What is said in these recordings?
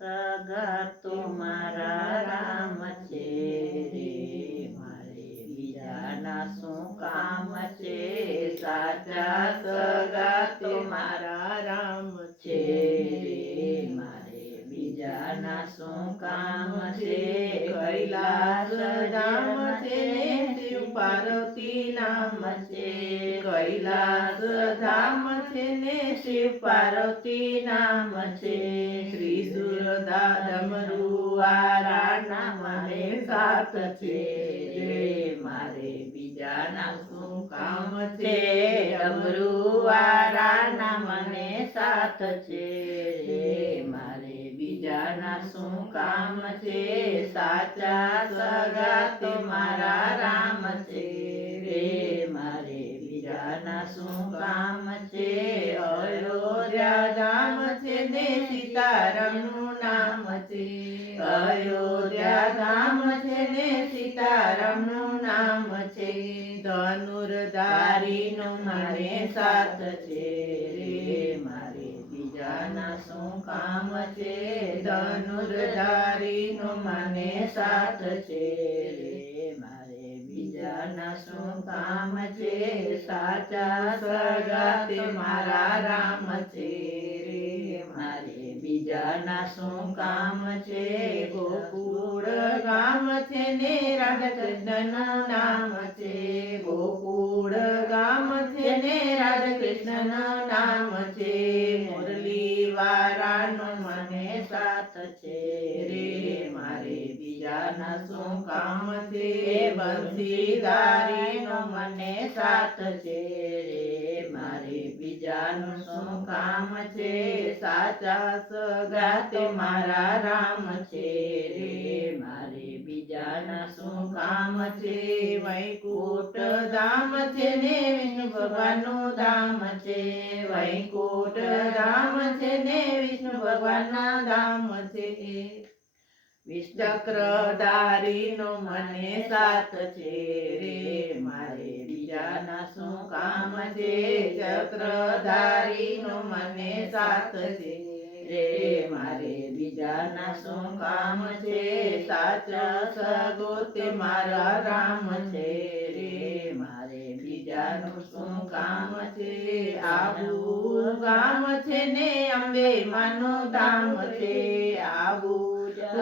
સગા તો મારા રામ છે રે, મારે બીજાના શું કામ છે, સાચા સગા તો મારા રામ છે રે, મારે બીજાના શું કામ છે, કૈલાસ ધામ છે ને શિવ પાર્વતી નામ છે, કૈલાસ ધામ છે ને શિવ પાર્વતી નામ છે, ત્રિશુલધા ડમરુવાળા નામ મને સાથ છે રે, મારે બીજાના શું કામ છે, ડમરુવાળા નામ મને સાથ છે રે, મારે બીજાના શું કામ છે, સાચા સગા તો મારા રામ છે રે, મારે બીજાના શું કામ છે, અયોધ્યા ધામ છે ને સીતારામનું નામ છે, અયોધ્યા ધામ છે ને સીતારામનું નામ છે, ધનુર્ધારીનો મને સાથ છે રે, મારે બીજાના શું કામ છે, ધનુર્ધારીનો મને સાથ છે રે, મારે બીજાના શું કામ છે, સાચા સગા તે મારા રામ છે રે, મારે બીજાના શું કામ છે, ગોકુળ ગામ છે ને રાધા કૃષ્ણનું નામ છે, ગોકુળ ગામ છે ને રાધા કૃષ્ણનું નામ છે, મુરલી વાળાનો મને સાથ છે રે, મારે બીજાના શું કામ છે, બંસીધારીનો મને સાથ છે રે, મારે બીજાનું શું કામ છે, સાચા સગા તે મારા રામ છે રે, મારે બીજાના શું કામ છે, વૈકુંઠ ધામ છે ને વિષ્ણુ ભગવાનનું ધામ છે, વૈકુંઠ ધામ છે ને વિષ્ણુ ભગવાનના ધામ છે, ચક્રધારીનો મને સાથ છે રે, મારે બીજાના શું કામ છે, ચક્રધારીનો મને સાથ છે રે, મારે બીજાના શું કામ છે, સાચા સગો તે મારા રામ છે રે, મારે બીજાનું શું કામ છે, આબુ ગામ છે ને અંબે માનું ધામ છે, આબુ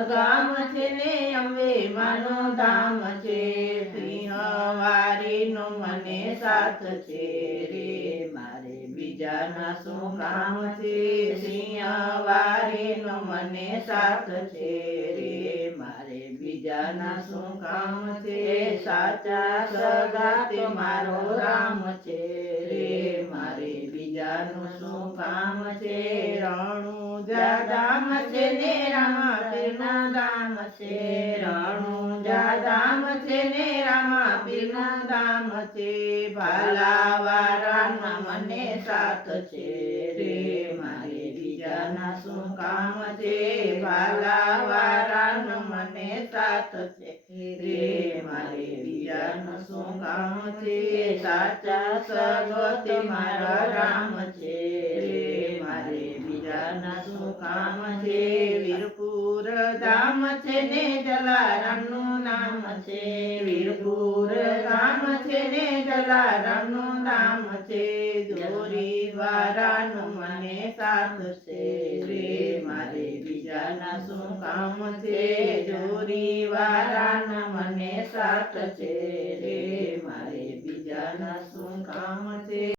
ગામ છે ને અંબે માનું ધામ છે, સિંહવારીનો મને સાથ છે રે, મારે બીજાના શું કામ છે, સિંહવારીનો મને સાથ છે રે, મારે બીજાના શું કામ છે, સાચા સગા તે મારો રામ છે રે, મારે બીજાનું શું કામ છે, રણુજા ધામ છે ને રામાપીરના ધામ છે, રણુજા ધામ છે ને રામાપીરના ધામ છે, ભાલાવાળાના મને સાથ છે રે, મારે બીજાના શું કામ છે, ભાલાવાળાનો મને સાથ છે રે, મારે બીજાનું શું કામ છે, સાચા સગો તે મારા રામ છે રે, મારે બીજાના શું કામ છે, વીરપુર ધામ છે ને જલારામનું નામ છે, વીરપુર ધામ છે ને જલારામનું નામ છે, જોરી દ્વારાનો મને સાથ છે રે, મારે બીજાના શું કામ છે, જોરી વાળાનો મને સાથ છે રે, મારે